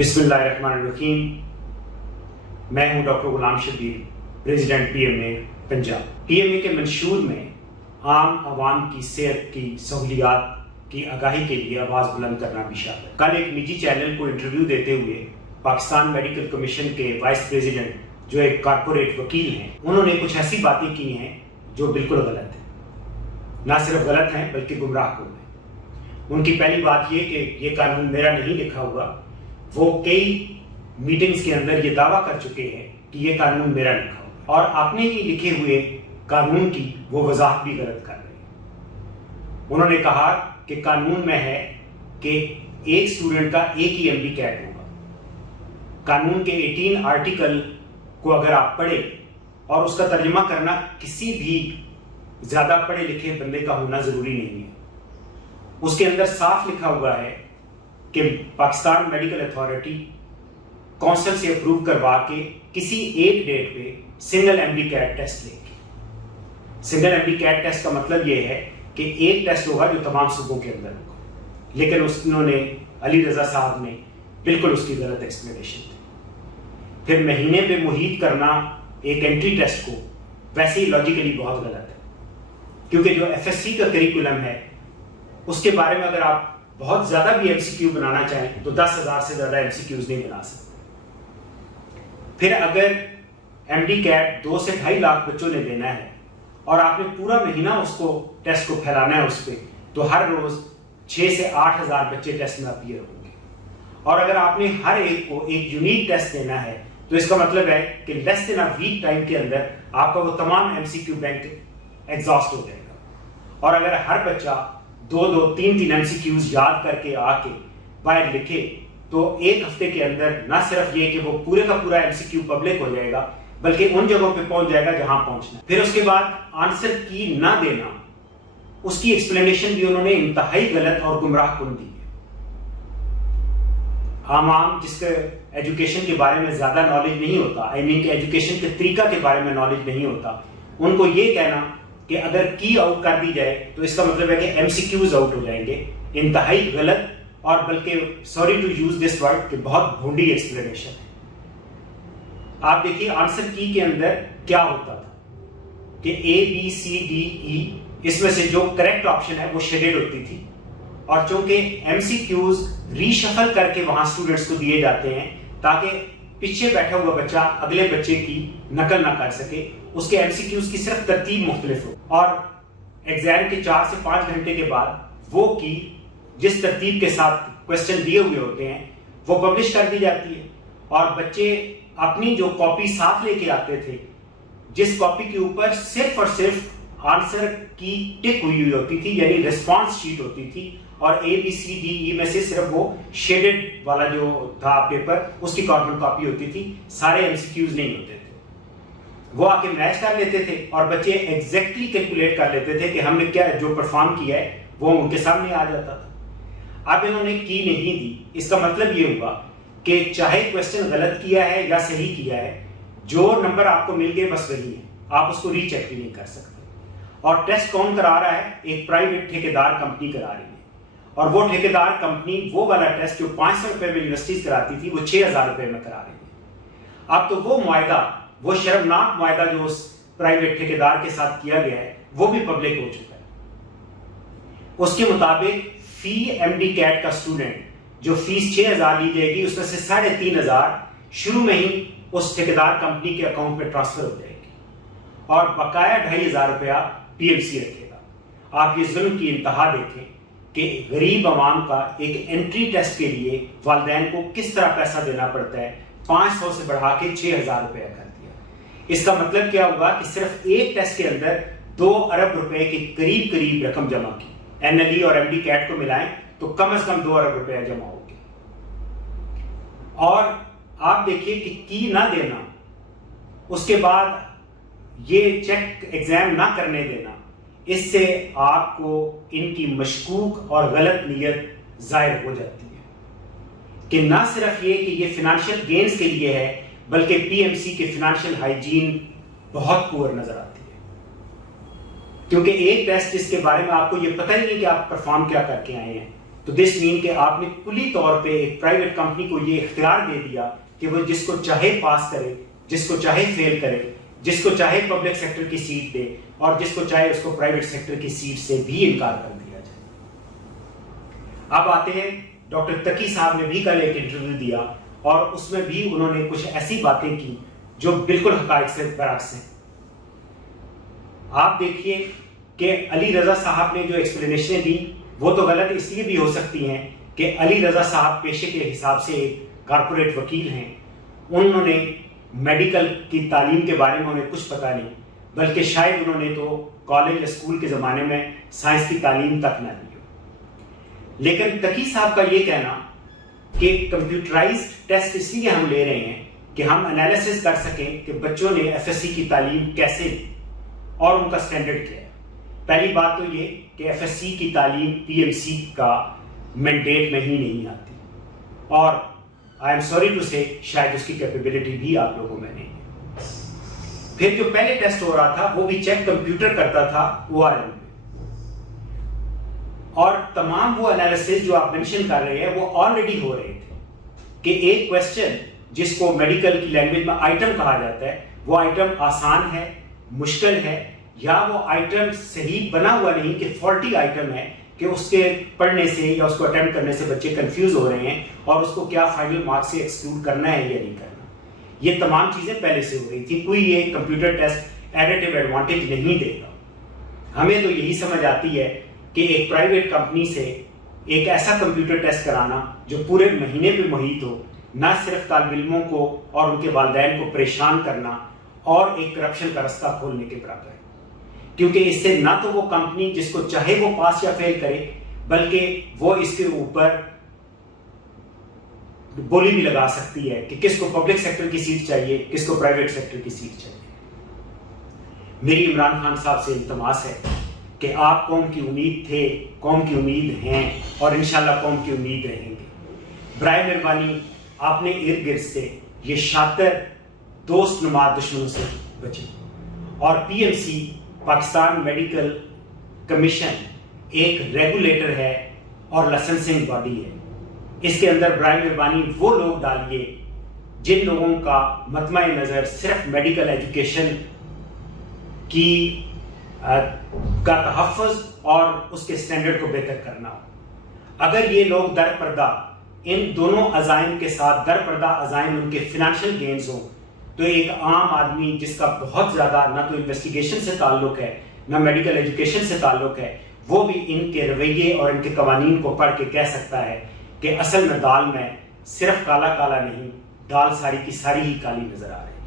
بسم اللہ الرحمن الرحیم. میں ہوں doctor Ghulam Shabbir, president P M اے پنجاب. پی ایم اے کے منشور میں عام عوام کی صحت کی سہولیات کی آگاہی کے لیے آواز بلند کرنا بھی شامل ہے. کل ایک نجی چینل کو انٹرویو دیتے ہوئے پاکستان میڈیکل کمیشن کے وائس پریزیڈنٹ جو ایک کارپوریٹ وکیل ہیں، انہوں نے کچھ ایسی باتیں کی ہیں جو بالکل غلط ہیں. نہ صرف غلط ہیں بلکہ گمراہ کن ہیں. ان کی پہلی بات یہ کہ یہ قانون میرا نہیں لکھا ہوا. وہ کئی میٹنگز کے اندر یہ دعویٰ کر چکے ہیں کہ یہ قانون میرا لکھا ہوا، اور اپنے ہی لکھے ہوئے قانون کی وہ وضاحت بھی غلط کر رہے ہیں. انہوں نے کہا کہ قانون میں ہے کہ ایک اسٹوڈنٹ کا ایک ہی ایم ڈی کیٹ ہوگا. قانون کے 18 آرٹیکل کو اگر آپ پڑھیں اور اس کا ترجمہ کرنا کسی بھی زیادہ پڑھے لکھے بندے کا ہونا ضروری نہیں ہے. اس کے اندر صاف لکھا ہوا ہے کہ پاکستان میڈیکل اتھارٹی کونسل سے اپروو کروا کے کسی ایک ڈیٹ پہ single M D cat test لے گی. Single M D cat test کا مطلب یہ ہے کہ ایک ٹیسٹ ہوگا جو تمام صوبوں کے اندر ہوگا. لیکن انہوں نے علی رضا صاحب نے بالکل اس کی غلط ایکسپلینیشن دی. پھر مہینے پہ محیط کرنا ایک انٹری ٹیسٹ کو ویسے ہی لاجیکلی بہت غلط ہے، کیونکہ جو ایف ایس سی کا کریکولم ہے اس کے بارے میں اگر آپ بہت زیادہ بھی ایم سی کیو بنانا چاہیں تو 10,000 سے زیادہ ایم سی کیوز نہیں بنا سکتے. پھر اگر ایم ڈی کیٹ 2 سے 2.5 لاکھ بچوں نے دینا ہے اور آپ نے پورا مہینہ اس کو ٹیسٹ کو پھیلانا ہے اس پہ، تو ہر روز 6 سے 8,000 بچے ٹیسٹ میں اپیئر ہوں گے. اور اگر آپ نے ہر ایک کو ایک یونیک ٹیسٹ دینا ہے تو اس کا مطلب ہے کہ لیس دین اے ویک ٹائم کے اندر آپ کا وہ تمام ایم سی کیو بینک ایگزاسٹ ہو جائے گا. اور اگر ہر بچہ 2-3 ایم سی کیوز یاد کر کے آ کے باہر لکھے تو ایک ہفتے کے اندر نہ صرف یہ کہ وہ پورے کا پورا ایم سی کیو پبلک ہو جائے گا بلکہ ان جگہوں پہ پہنچ جائے گا جہاں پہنچنا ہے. پھر اس کے بعد آنسر کی نہ دینا، اس کی ایکسپلینیشن بھی انہوں نے انتہائی غلط اور گمراہ کن دی ہے. عام جس کے ایجوکیشن کے بارے میں زیادہ نالج نہیں ہوتا، کہ ایجوکیشن کے طریقہ کے بارے میں نالج نہیں ہوتا، ان کو یہ کہنا کہ اگر کی آؤٹ کر دی جائے تو اس کا مطلب ہے کہ ایم سی کیوز آؤٹ ہو جائیں گے، انتہائی غلط اور بلکہ sorry to use this word کہ بہت بھونڈی ایکسپلینیشن ہے. آپ دیکھیے آنسر کی کے اندر کیا ہوتا تھا کہ اے بی سی ڈی ای، اس میں سے جو کریکٹ آپشن ہے وہ شیڈڈ ہوتی تھی، اور چونکہ ایم سی کیوز ری شفل کر کے وہاں اسٹوڈنٹس کو دیے جاتے ہیں تاکہ پیچھے بیٹھا ہوا بچہ اگلے بچے کی نقل نہ کر سکے، اس کے ایم سی کیوز کی صرف ترتیب مختلف ہو، اور ایگزام کے 4 سے 5 گھنٹے کے بعد وہ کی جس ترتیب کے ساتھ کوسچن دیے ہوئے ہوتے ہیں وہ پبلش کر دی جاتی ہے. اور بچے اپنی جو کاپی ساتھ لے کے آتے تھے، جس کاپی کے اوپر صرف اور صرف آنسر کی ٹک ہوئی ہوتی تھی، یعنی ریسپانس شیٹ ہوتی تھی، اور اے بی سی ڈی ای میں سے صرف وہ شیڈڈ والا جو تھا پیپر اس کی کاربن کاپی ہوتی تھی، سارے ایم سی کیوز نہیں ہوتے تھے. وہ آ کے میچ کر لیتے تھے اور بچے ایگزیکٹلی کیلکولیٹ کر لیتے تھے کہ ہم نے کیا جو پرفارم کیا ہے وہ ان کے سامنے آ جاتا تھا. اب انہوں نے کی نہیں دی، اس کا مطلب یہ ہوا کہ چاہے کوسچن غلط کیا ہے یا صحیح کیا ہے، جو نمبر آپ کو مل گئے بس وہی ہے، آپ اس کو ری چیک بھی نہیں کر سکتے. اور ٹیسٹ کون کرا رہا ہے؟ ایک پرائیویٹ ٹھیکیدار کمپنی کرا رہی ہے، اور وہ ٹھیکیدار کمپنی وہ والا ٹیسٹ جو 500 روپے میں یونیورسٹیز کراتی تھی وہ 6,000 روپے میں کرا رہی ہے. اب تو وہ معاہدہ، وہ شرمناک معاہدہ جو اس پرائیویٹ ٹھیکیدار کے ساتھ کیا گیا ہے وہ بھی پبلک ہو چکا ہے. اس کے مطابق فی ایم ڈی کیٹ کا اسٹوڈنٹ جو فیس 6,000 لی جائے گی، اس میں سے 3,500 شروع میں ہی اس ٹھیکیدار کمپنی کے اکاؤنٹ میں ٹرانسفر ہو جائے گی، اور بقایا 2,500 روپیہ پی ایم سی رکھے گا. آپ یہ ظلم کی انتہا دیکھیں کہ غریب عوام کا ایک انٹری ٹیسٹ کے لیے والدین کو کس طرح پیسہ دینا پڑتا ہے. 500 سے بڑھا کے 6,000 روپیہ کر دیا. اس کا مطلب کیا ہوگا کہ صرف ایک ٹیسٹ کے اندر 2 ارب روپے کے قریب رقم جمع کی. این ایل ای اور ایم ڈی کیٹ کو ملائیں تو کم از کم 2 ارب روپیہ جمع ہوگی. اور آپ دیکھیے کہ کی نہ دینا، اس کے بعد یہ چیک ایگزام نہ کرنے دینا، اس سے آپ کو ان کی مشکوک اور غلط نیت ظاہر ہو جاتی ہے کہ نہ صرف یہ کہ یہ فنانشل گینز کے لیے ہے بلکہ پی ایم سی کی فنانشل ہائیجین بہت پور نظر آتی ہے. کیونکہ ایک ٹیسٹ جس کے بارے میں آپ کو یہ پتہ ہی نہیں کہ آپ پرفارم کیا کر کے آئے ہیں، تو دس مین کہ آپ نے کلی طور پہ ایک پرائیویٹ کمپنی کو یہ اختیار دے دیا کہ وہ جس کو چاہے پاس کرے، جس کو چاہے فیل کرے، جس کو چاہے پبلک سیکٹر کی سیٹ دے اور جس کو چاہے اس کو پرائیویٹ سیکٹر کی سیٹ سے بھی انکار کر دیا جائے۔ اب آتے ہیں ڈاکٹر تقی صاحب نے بھی کل ایک انٹرویو دیا اور اس میں بھی انہوں نے کچھ ایسی باتیں کی جو بالکل حقائق سے برعکس ہیں۔ آپ دیکھیے کہ علی رضا صاحب نے جو ایکسپلینیشنیں دی وہ تو غلط اس لیے بھی ہو سکتی ہیں کہ علی رضا صاحب پیشے کے حساب سے ایک کارپوریٹ وکیل ہیں، انہوں نے میڈیکل کی تعلیم کے بارے میں انہیں کچھ پتہ نہیں، بلکہ شاید انہوں نے تو کالج اسکول کے زمانے میں سائنس کی تعلیم تک نہ لی ہو۔ لیکن تقی صاحب کا یہ کہنا کہ کمپیوٹرائزڈ ٹیسٹ اس لیے ہم لے رہے ہیں کہ ہم انالیسس کر سکیں کہ بچوں نے ایف ایس سی کی تعلیم کیسے لی اور ان کا سٹینڈرڈ کیا ہے۔ پہلی بات تو یہ کہ ایف ایس سی کی تعلیم پی ایم سی کا مینڈیٹ میں ہی نہیں آتی، اور آئی ایم سوری ٹو سے شاید اس کی کیپیبلٹی بھی آپ لوگوں میں نہیں ہے۔ پھر جو پہلے ٹیسٹ ہو رہا تھا وہ بھی چیک کمپیوٹر کرتا تھا ORM میں، اور تمام وہ انالیسس جو آپ مینشن کر رہے ہیں وہ آلریڈی ہو رہے تھے کہ ایک کویسچن جس کو میڈیکل کی لینگویج میں آئٹم کہا جاتا ہے، وہ آئٹم آسان ہے، مشکل ہے، یا وہ آئٹم صحیح بنا ہوا نہیں کہ فالٹی آئٹم ہے کہ اس کے پڑھنے سے یا اس کو اٹیمپٹ کرنے سے بچے کنفیوز ہو رہے ہیں اور اس کو کیا فائنل مارک سے ایکسکلوڈ کرنا ہے یا نہیں کرنا۔ یہ تمام چیزیں پہلے سے ہو رہی تھی، کوئی یہ کمپیوٹر ٹیسٹ ایڈیٹو ایڈوانٹیج نہیں دے گا۔ ہمیں تو یہی سمجھ آتی ہے کہ ایک پرائیویٹ کمپنی سے ایک ایسا کمپیوٹر ٹیسٹ کرانا جو پورے مہینے پہ محیط ہو، نہ صرف طالب علموں کو اور ان کے والدین کو پریشان کرنا اور ایک کرپشن کا رستہ کھولنے کے برابر ہے، کیونکہ اس سے نہ تو وہ کمپنی جس کو چاہے وہ پاس یا فیل کرے، بلکہ وہ اس کے اوپر بولی بھی لگا سکتی ہے کہ کس کو پبلک سیکٹر کی سیٹ چاہیے، کس کو پرائیویٹ سیکٹر کی سیٹ چاہیے۔ میری عمران خان صاحب سے التماس ہے کہ آپ قوم کی امید تھے، قوم کی امید ہیں اور انشاءاللہ قوم کی امید رہیں گے۔ برائے مہربانی آپ نے ارد گرد سے یہ شاطر دوست نماد دشمنوں سے بچیں، اور P M C Pakistan medical commission ایک ریگولیٹر ہے اور لائسنسنگ باڈی ہے، اس کے اندر برائے مہربانی وہ لوگ ڈالیے جن لوگوں کا مطمع نظر صرف میڈیکل ایجوکیشن کی کا تحفظ اور اس کے سٹینڈرڈ کو بہتر کرنا ہو۔ اگر یہ لوگ در پردہ ان دونوں عزائم کے ساتھ، در پردہ عزائم ان کے فنانشل گینز ہوں، تو ایک عام آدمی جس کا بہت زیادہ نہ تو انویسٹیگیشن سے تعلق ہے نہ میڈیکل ایجوکیشن سے تعلق ہے، وہ بھی ان کے رویے اور ان کے قوانین کو پڑھ کے کہہ سکتا ہے کہ اصل میں دال میں صرف کالا کالا نہیں، دال ساری کی ساری ہی کالی نظر آ رہی ہے۔